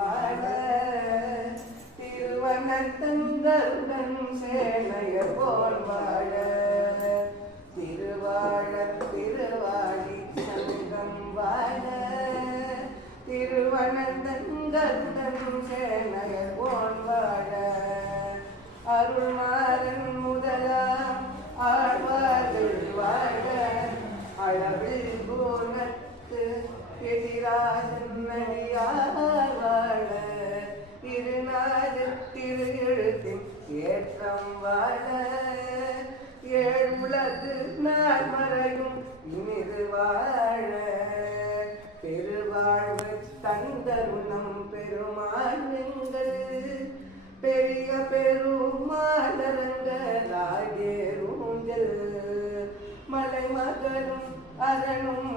வாழ திருவனந்தங்கருடன் சேனையர் போல் வாழ திருவாழ திருவாழி சங்கம் வாழ திருவனந்தங்கருடன் சேனையர் போல் வாழ அருள்மாறன் முதலாம் ஆழ்வார்கள் வாழ அளவில் பூனத்து எதிராஜன் நடியார் வாழ இருநாடு திரு எழுத்தின் ஏற்றம் வாழ ஏழ் உலகு நாள் மறையும் இனிது வாழ பெருவாழ்வு தந்தருணம் பெருமாள் பெரிய பெருமாளரங்கராகேருஞ்சல் மலை மகனும் அரணும்